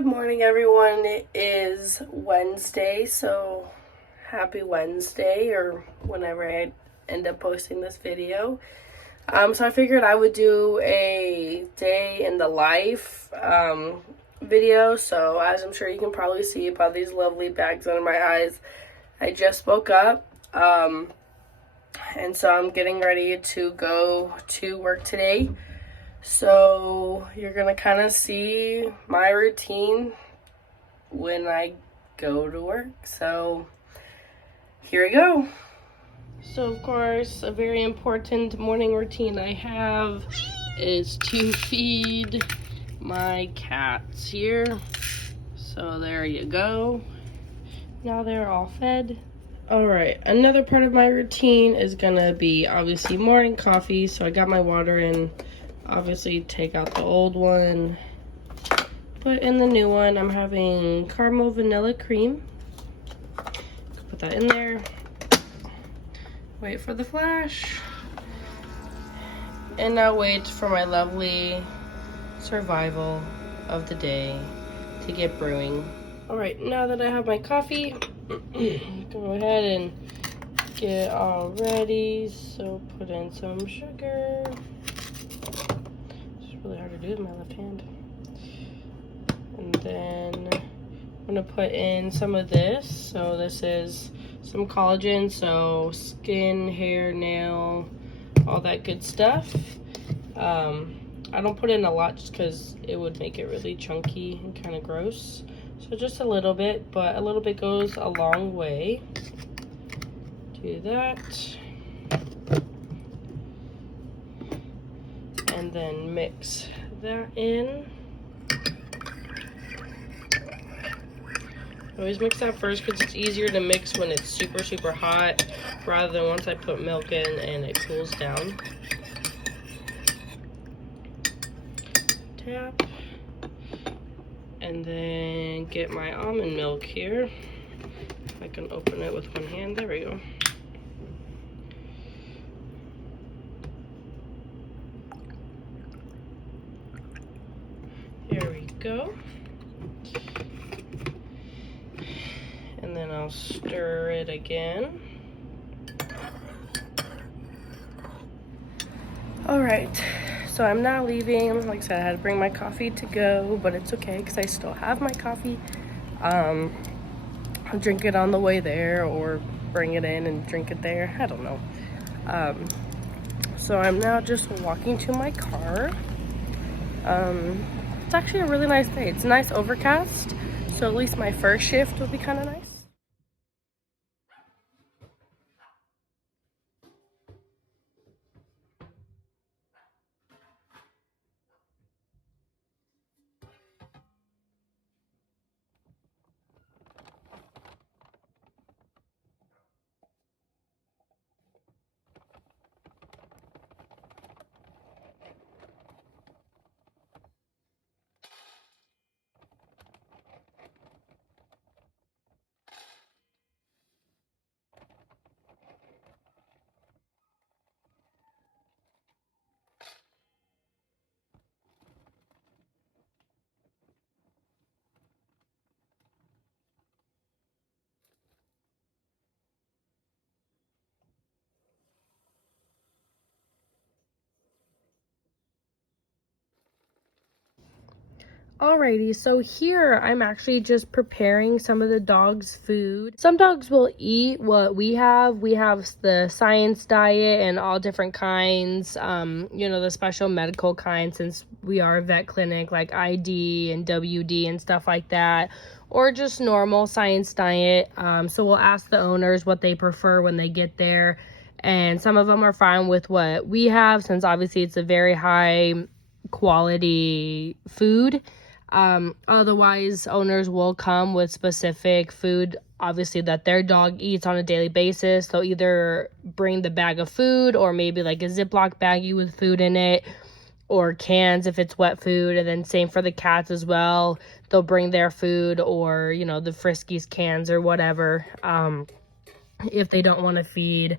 Good morning, everyone. It is Wednesday, so happy Wednesday, or whenever I end up posting this video. So I figured I would do a day in the life video. So as I'm sure you can probably see by these lovely bags under my eyes, I just woke up, and so I'm getting ready to go to work today. So you're gonna kind of see my routine when I go to work. So here we go. So of course, a very important morning routine I have is to feed my cats here. So there you go. Now they're all fed. All right, another part of my routine is gonna be obviously morning coffee. So I got my water in. Obviously take out the old one, put in the new one. I'm having caramel vanilla cream. Put that in there. Wait for the flash. And now wait for my lovely survival of the day to get brewing. All right, now that I have my coffee, go ahead and get it all ready. So put in some sugar. It's really hard to do with my left hand. And then I'm gonna put in some of this. So this is some collagen, so skin, hair, nail, all that good stuff. I don't put in a lot just because it would make it really chunky and kind of gross. So just a little bit, but a little bit goes a long way. Do that. And then mix that in. Always mix that first because it's easier to mix when it's super hot rather than once I put milk in and it cools down. Tap. And then get my almond milk here. If I can open it with one hand. There we go. There we go. And then I'll stir it again. All right, so I'm now leaving. Like I said, I had to bring my coffee to go, but it's okay because I still have my coffee. I'll drink it on the way there or bring it in and drink it there. I don't know. So I'm now just walking to my car. It's actually a really nice day. It's a nice overcast, so at least my first shift will be kind of nice. Alrighty, so here I'm actually just preparing some of the dogs' food. Some dogs will eat what we have. We have the science diet and all different kinds, the special medical kinds, since we are a vet clinic, like ID and WD and stuff like that, or just normal science diet. So we'll ask the owners what they prefer when they get there, and some of them are fine with what we have, since obviously it's a very high quality food. Otherwise, owners will come with specific food, obviously, that their dog eats on a daily basis. They'll either bring the bag of food or maybe like a Ziploc baggie with food in it, or cans if it's wet food. And then same for the cats as well. They'll bring their food, or, the Friskies cans or whatever, if they don't want to feed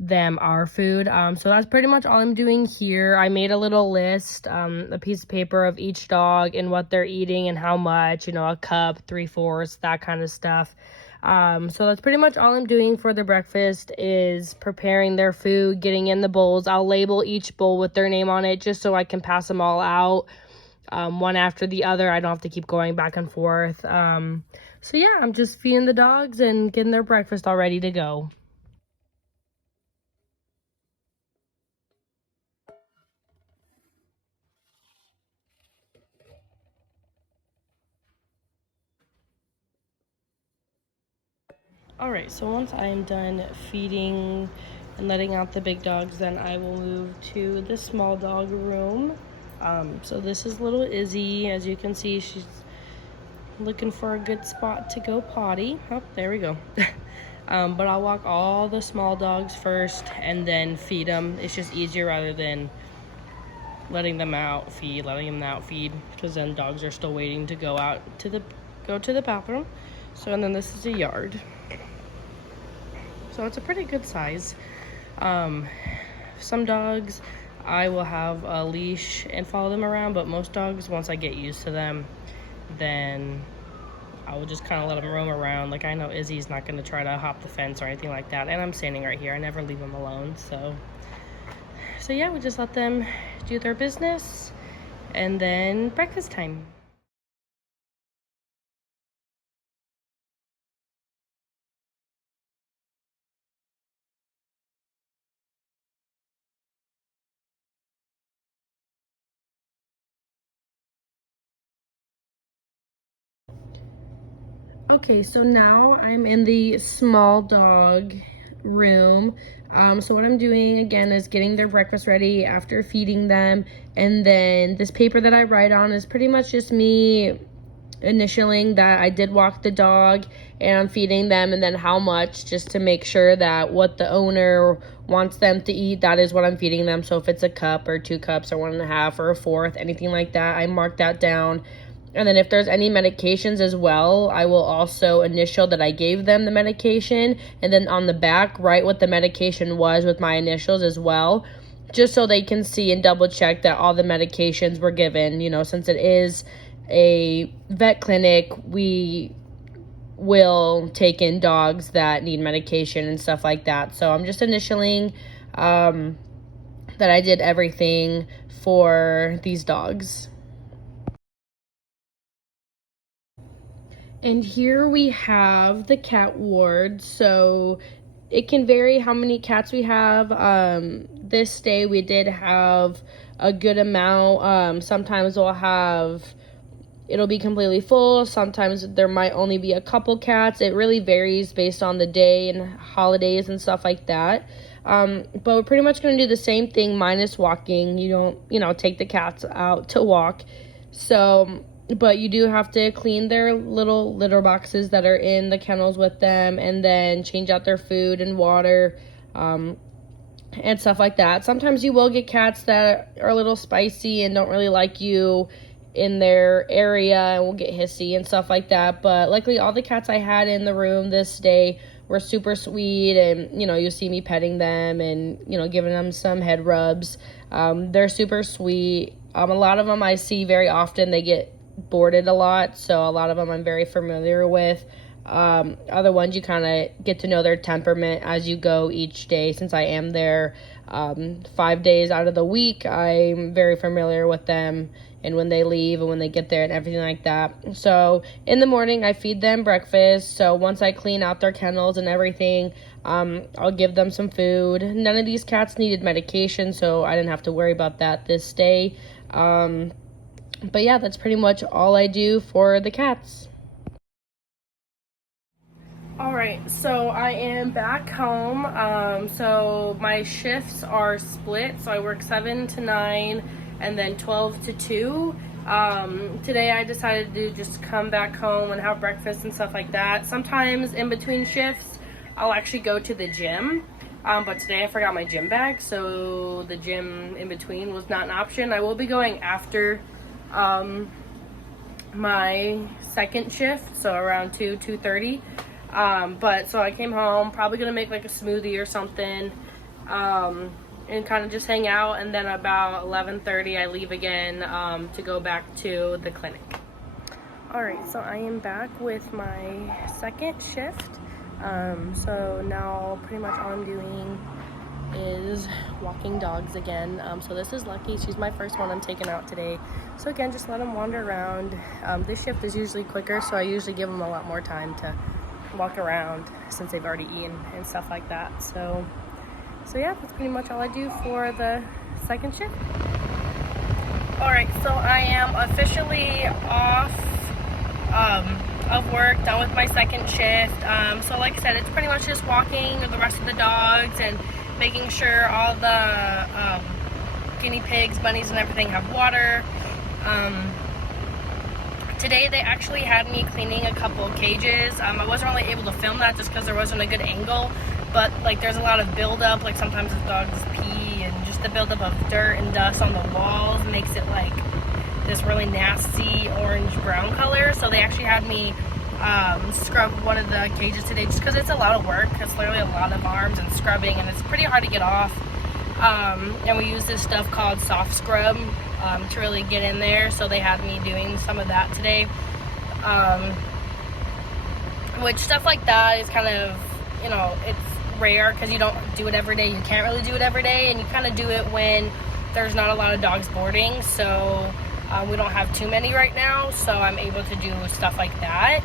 them our food. So that's pretty much all I'm doing here. I made a little list, a piece of paper of each dog and what they're eating and how much, a cup, 3/4, that kind of stuff. So that's pretty much all I'm doing for their breakfast is preparing their food, getting in the bowls. I'll label each bowl with their name on it just so I can pass them all out, one after the other. I don't have to keep going back and forth. So yeah, I'm just feeding the dogs and getting their breakfast all ready to go. Alright, so once I'm done feeding and letting out the big dogs, then I will move to the small dog room. So this is little Izzy. As you can see, she's looking for a good spot to go potty. Oh, there we go. But I'll walk all the small dogs first and then feed them. It's just easier rather than letting them out feed, because then dogs are still waiting to go to the bathroom. So, and then this is a yard. So it's a pretty good size. Some dogs I will have a leash and follow them around, but most dogs, once I get used to them, then I will just kind of let them roam around. Like, I know Izzy's not going to try to hop the fence or anything like that, and I'm standing right here. I never leave them alone. So yeah, we just let them do their business, and then breakfast time. Okay, so now I'm in the small dog room. So what I'm doing again is getting their breakfast ready after feeding them, and then this paper that I write on is pretty much just me initialing that I did walk the dog and I'm feeding them, and then how much, just to make sure that what the owner wants them to eat, that is what I'm feeding them. So if it's a cup or 2 cups or 1.5 or 1/4, anything like that, I mark that down. And then if there's any medications as well, I will also initial that I gave them the medication, and then on the back write what the medication was with my initials as well, just so they can see and double check that all the medications were given. Since it is a vet clinic, we will take in dogs that need medication and stuff like that. So I'm just initialing that I did everything for these dogs. And here we have the cat ward. So it can vary how many cats we have. This day we did have a good amount. Sometimes it'll be completely full. Sometimes there might only be a couple cats. It really varies based on the day and holidays and stuff like that. But we're pretty much going to do the same thing minus walking. You don't, take the cats out to walk. So, but you do have to clean their little litter boxes that are in the kennels with them, and then change out their food and water, and stuff like that. Sometimes you will get cats that are a little spicy and don't really like you in their area and will get hissy and stuff like that. But luckily all the cats I had in the room this day were super sweet, and you see me petting them and giving them some head rubs. They're super sweet. A lot of them I see very often. They get boarded a lot, so a lot of them I'm very familiar with. Other ones you kind of get to know their temperament as you go each day. Since I am there 5 days out of the week, I'm very familiar with them and when they leave and when they get there and everything like that. So in the morning I feed them breakfast. So once I clean out their kennels and everything, I'll give them some food. None of these cats needed medication, so I didn't have to worry about that this day. But yeah, that's pretty much all I do for the cats. Alright, so I am back home. So my shifts are split. So I work 7 to 9 and then 12 to 2. Today I decided to just come back home and have breakfast and stuff like that. Sometimes in between shifts, I'll actually go to the gym. But today I forgot my gym bag, so the gym in between was not an option. I will be going after my second shift, so around 2:30. But so I came home, probably gonna make like a smoothie or something, and kind of just hang out, and then about 11:30 I leave again to go back to the clinic. Alright, so I am back with my second shift. So now pretty much all I'm doing is walking dogs again. So this is Lucky. She's my first one I'm taking out today. So again, just let them wander around. This shift is usually quicker, so I usually give them a lot more time to walk around since they've already eaten and stuff like that. So yeah, that's pretty much all I do for the second shift. Alright, so I am officially off of work, done with my second shift. So like I said, it's pretty much just walking the rest of the dogs and making sure all the guinea pigs, bunnies, and everything have water. Today they actually had me cleaning a couple cages. I wasn't really able to film that just because there wasn't a good angle, but like there's a lot of buildup, like sometimes the dogs pee, and just the buildup of dirt and dust on the walls makes it like this really nasty orange-brown color. So they actually had me scrub one of the cages today just because it's a lot of work. It's literally a lot of arms and scrubbing, and it's pretty hard to get off. And we use this stuff called soft scrub to really get in there, so they had me doing some of that today. Which stuff like that is kind of, you know, it's rare because you don't do it every day. You can't really do it every day, and you kind of do it when there's not a lot of dogs boarding. So we don't have too many right now, so I'm able to do stuff like that.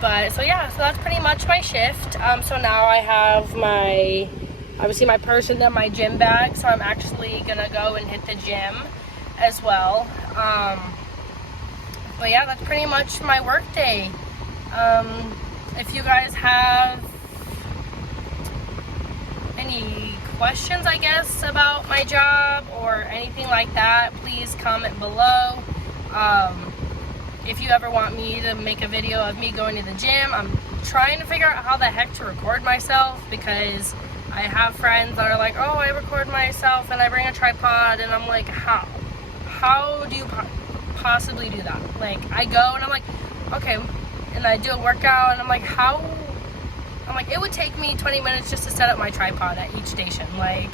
But so yeah, so that's pretty much my shift. So now I have my, obviously my purse and then my gym bag, so I'm actually gonna go and hit the gym as well. But yeah, that's pretty much my work day. If you guys have any questions, I guess, about my job or anything like that, please comment below. If you ever want me to make a video of me going to the gym, I'm trying to figure out how the heck to record myself, because I have friends that are like, oh, I record myself and I bring a tripod, and I'm like, how do you possibly do that? Like, I go and I'm like, okay, and I do a workout and I'm like, it would take me 20 minutes just to set up my tripod at each station. Like,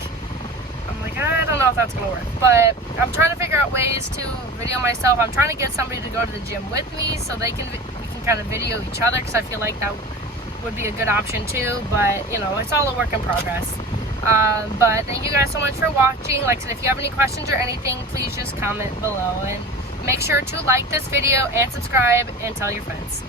I'm like, I don't know if that's gonna work, but I'm trying to figure out ways to video myself. I'm trying to get somebody to go to the gym with me so we can kind of video each other, because I feel like that would be a good option too. But you know, it's all a work in progress. But thank you guys so much for watching. Like I said, if you have any questions or anything, please just comment below, and make sure to like this video and subscribe and tell your friends.